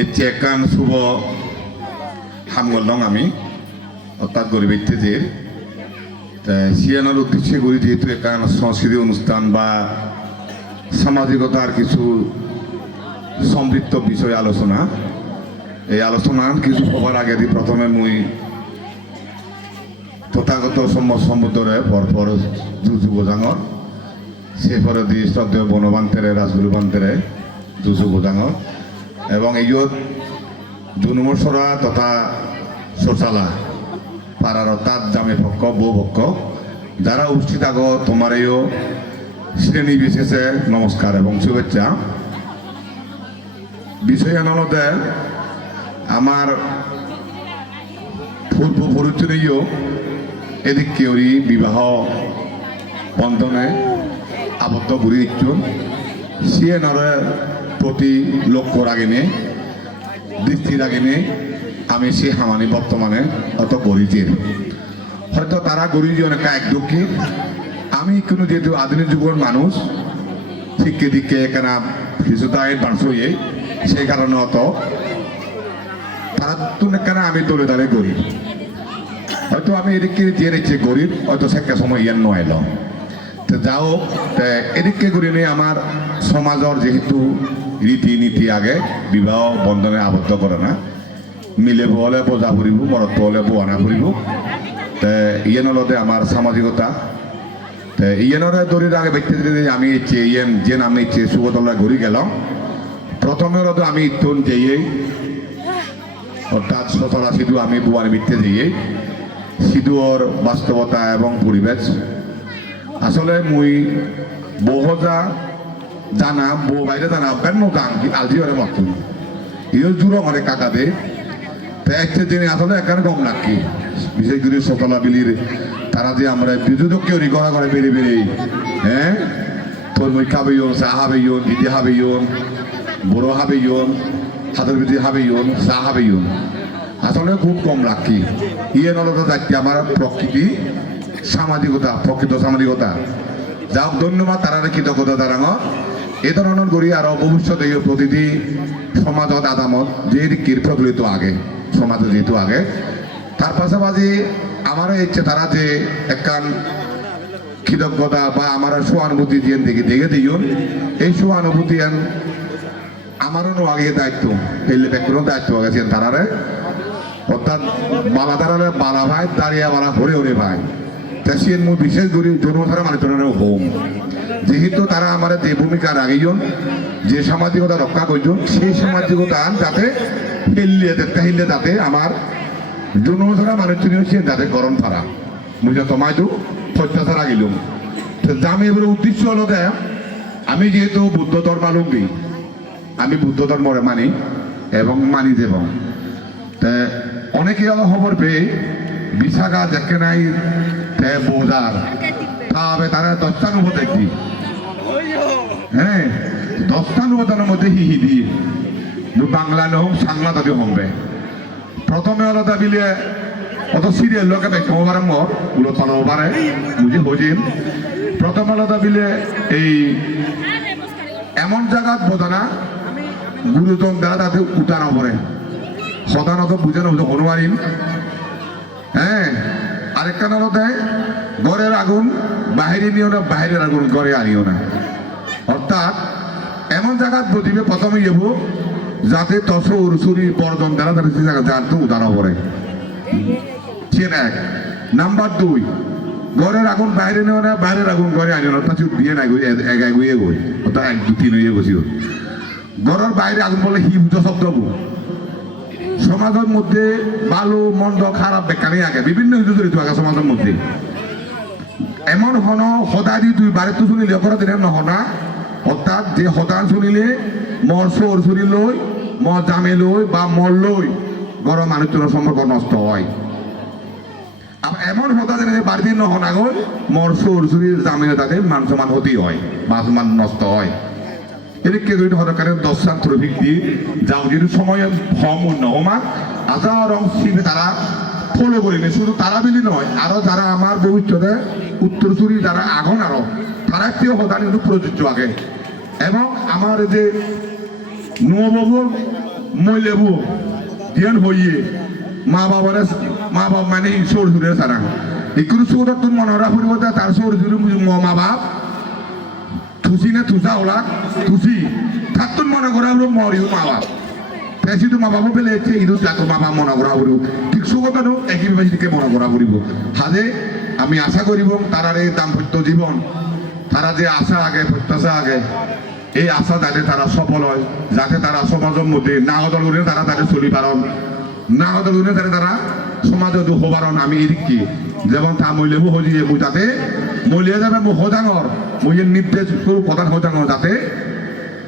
এই চেকান শুভ হামগল দং আমি। অর্থাৎ গরিবের সিয়ানোর উদ্দেশ্যে করি যেহেতু একান সংস্কৃতি অনুষ্ঠান বা সামাজিকতার কিছু সমৃদ্ধ বিষয় আলোচনা, এই আলোচনার কিছু হবার আগে প্রথমে মুই তথাগত সম্মত সম্বুদ্ধরে পরপর যুযুব জাঙর সেপরে দি শ্রদ্ধেয় বনবান্তেরে রাজগুরু যুযুব জাঙর এবং এইয়ত জুনুমসরা তথা শোচালা পাড়ার তাত জামে ভক্ক বউ ভক্ক যারা উপস্থিত আগ তোমার এইও শ্রেণি বিশেষে নমস্কার এবং শুভেচ্ছা। বিষয় আনন্দে আমার পূর্ব পরিচনীয় এদিক কেউরি বিবাহ বন্ধনে আবদ্ধ ঘুরে ইচ্ছুন সিএনরের প্রতি লক্ষ্য রাগিনে দৃষ্টি রাগিনে আমি সে হামানি বর্তমানে অত গরিজের। হয়তো তারা গরিজি অনেক এক দুঃখী আমি কোনো যেহেতু আধুনিক যুগের মানুষ শিক্ষে দিকে এখানে কিছুটা অ্যাডভান্স হয়ে সেই কারণে অত তারা তো কেন আমি দৌড়ে দাঁড়িয়ে গরিব? হয়তো আমি এদিকে যে নিচ্ছে গরিব, হয়তো সেকা সময় ইয়ান নয় এলো তো যাও এদিকে ঘুরে নিয়ে আমার সমাজের যেহেতু রীতি নীতি আগে বিবাহ বন্ধনে আবদ্ধ করে না। মিলে বলে বোঝা ফুরিব মরত বলে বোয়ানা ফুরিব তে ইয়েন হলতে আমার সামাজিকতা। তে ইয়েনরে দড়ির আগে ব্যক্তি আমি ইচ্ছে, ইয়েন যে আমি ইচ্ছে, সুগতলা ঘুরি গেলাম। প্রথমে হলো আমি ইতুন যেয়েই। অর্থাৎ সতরা সিধু আমি বুয়ার মিথ্যে দিয়ে সিধুর বাস্তবতা এবং পরিবেশ আসলে মুই বহুজা জানা, বউ বাইরে জানা কেন গান আলজিওরে মতন ইও জুড়ো মানে কাকা দে। তাই একটা দিনে আসলে এখানে কম নাকি। বিশেষ করে সতলা বিলির, তারা যে আমরা বিদ্যুৎ কেউ করা করে বেড়ে বেড়ে হ্যাঁ? তোর মুই খাবে ইয়ন, চা হবে ইয়ন দিদি হবে ইয়ন, বড় হবে ইয়ন, হাতের ভিতরে হবে ইয়ন, চা হবে ইয়ন। আসলে খুব কম রাখি ইয়ে নলতা যাচ্ছি আমার প্রকৃতি সামাজিকতা, প্রকৃত সামাজিকতা। যাক, ধন্যবাদ তারা কৃতজ্ঞতা তারাঙ এ ধরনের করি আর ভবিষ্যতে প্রতিটি সমাজত আদামত যে দিকের প্রচলিত আগে সমাজে যেহেতু আগে, তার পাশাপাশি আমার ইচ্ছে তারা যে একখান কৃতজ্ঞতা বা আমার সহানুভূতি দিয়ে দেখে দেখে দিও এই সহানুভূতি আমারও আগে দায়িত্ব। পেলে ব্যক্তির দায়িত্ব গেছে তারারে। অর্থাৎ বালা দাঁড়ালে বালা ভাই, দাঁড়িয়ে বালা হরে হরে ভাই। তেসিয়ে মু বিশেষ জন্মধারা মানে তোর হোম। যেহেতু তারা আমার যে ভূমিকা রাখিজন যে সামাজিকতা রক্ষা করছেন সেই সামাজিকতা যাতে হিল্লিয়ে দেখতে হিল্লে তাতে আমার জন্মধারা মানুষজনীয় সে যাতে গরম ফারা বুঝে তোমায় তো অত্যাচার আগিলুম তো আমি এবার উদ্দেশ্য হলো আমি যেহেতু বুদ্ধ ধর্মালম্বী আমি বুদ্ধ ধর্মরে মানি এবং মানি দেব তে অনেকে আলো খবর পেয়ে বিশাখা দেখে নাই তে বোঝার তাহলে তারা দশটার মধ্যে কি? হ্যাঁ দশটার মধ্যে মধ্যে হি দিয়ে। বাংলা নহম সাংলা তাদের হমবে প্রথমে হলো দাবিলে, অত সিরিয়াল লোকে দেখতে হবার মর উলো তলা হবারে বুঝে বুঝিন প্রথম হলো দাবিলে, এই এমন জায়গাত বোঝানা গুরুতম দ্বারা তাতে উঠানো পড়ে সদানত বুঝানো হতো হনুমারিন হ্যাঁ আরেকটা দেয় ঘরের আগুন বাহিরে নিও না বাইরের আগুন ঘরে আনিও না। অর্থাৎ, এমন জায়গাত বুঝিবে প্রথমে যাব যাতে তসর সুরি বর্জন দ্বারা তারা সে জায়গা জানতে উদানো পড়ে চেন এক। নাম্বার দুই, ঘরের আগুন বাইরে নেও না, বাইরের আগুন ঘরে আনিও না, অর্থাৎ নাই এক এক গই। অর্থাৎ এক, দু, তিন হয়ে গেছিল ঘরের বাইরে আগুন বলে হি বুঝো শব্দ সমাজের মধ্যে ভালো, মন্দ, খারাপ বেকানি আগে। বিভিন্ন জড়িত আগে সমাজের মধ্যে। এমন হন সদাদি দুই বারে তো শুনিলে অপরাধ দিনে নহনা অর্থাৎ যে হতান শুনিলে মর সোর শুনি লই ম জামে লই বা মর লই গরম মানুষজনের সম্পর্ক নষ্ট হয়। এমন হতা যেন বাড়িতে নহনা গই মর সোর শুনি জামে তাদের মান সমান হতেই হয় মান সমান নষ্ট হয়। এদিকে যদি সরকারের দশটা ট্রফিক দিয়ে যাও যদি সময় ফর্ম নহমা হাজার অংশে তারা ফলো করিনি শুধু তারা বিলি নয় আরও যারা আমার ভবিষ্যতে উত্তরসূরি যারা আগুন আরও তারা একটি হতানি কিন্তু প্রযোজ্য আগে এবং আমার যে নববর মই লেবু জ্ঞান হইয়ে মা বাবারে মা বাবা মানে সর জুড়ে সারা ইকুর সুরত তুন মনরা ফুরিব তার সর জুড়ে মা বাপ থুসি না থুসা ওলা থুসি থাকুন মনে করা হলো মরিও মা বাপ। পেছি মা বাবা পেলে ইদু তাতো মা বাপ মনে করা ফুরিব ঠিক সুগত একই বিভাজিকে মনে করা ফুরিব হাজে আমি আশা করিব তারার এই দাম্পত্য জীবন, তারা যে আশা আগে, প্রত্যাশা আগে, এই আশা যাতে তারা সফল হয়, যাতে তারা সমাজের মধ্যে না হদল করে তারা তাদের চলি পারন না হদল করে তারা তারা সমাজে হবারন আমি এদিকে যেমন তা মহিলেবু হজিয়ে মু যাতে মহিলা যাবে মু হজাঙর মহিলের নির্দেশ করু প্রধান হজাঙর যাতে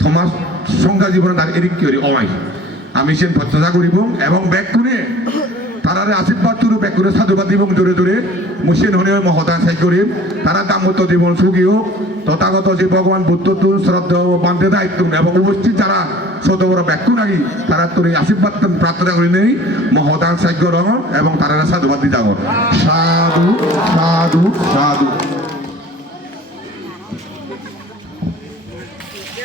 সমাজ সংখ্যা জীবনে তার এদিক করি অমাই। আমি সে প্রত্যাশা করিব এবং ব্যাগ করে তারারে আশীর্বাদ তুরু ব্যাগ করে সাধুবাদ দিব জোরে জোরে। মুসিন হনে মহতা সাই করিম। তারা দামত জীবন সুখী তথাগত যে ভগবান বুদ্ধ তুল শ্রদ্ধা ও বান্ধে দায়িত্ব এবং উপস্থিত যারা সদর বড় ব্যাখ্য নাকি তারা তোর আশীর্বাদ প্রার্থনা করে নেই। মহদান সাহায্য রহন এবং তারা সাধুবাদ দিতে সাধু সাধু সাধু।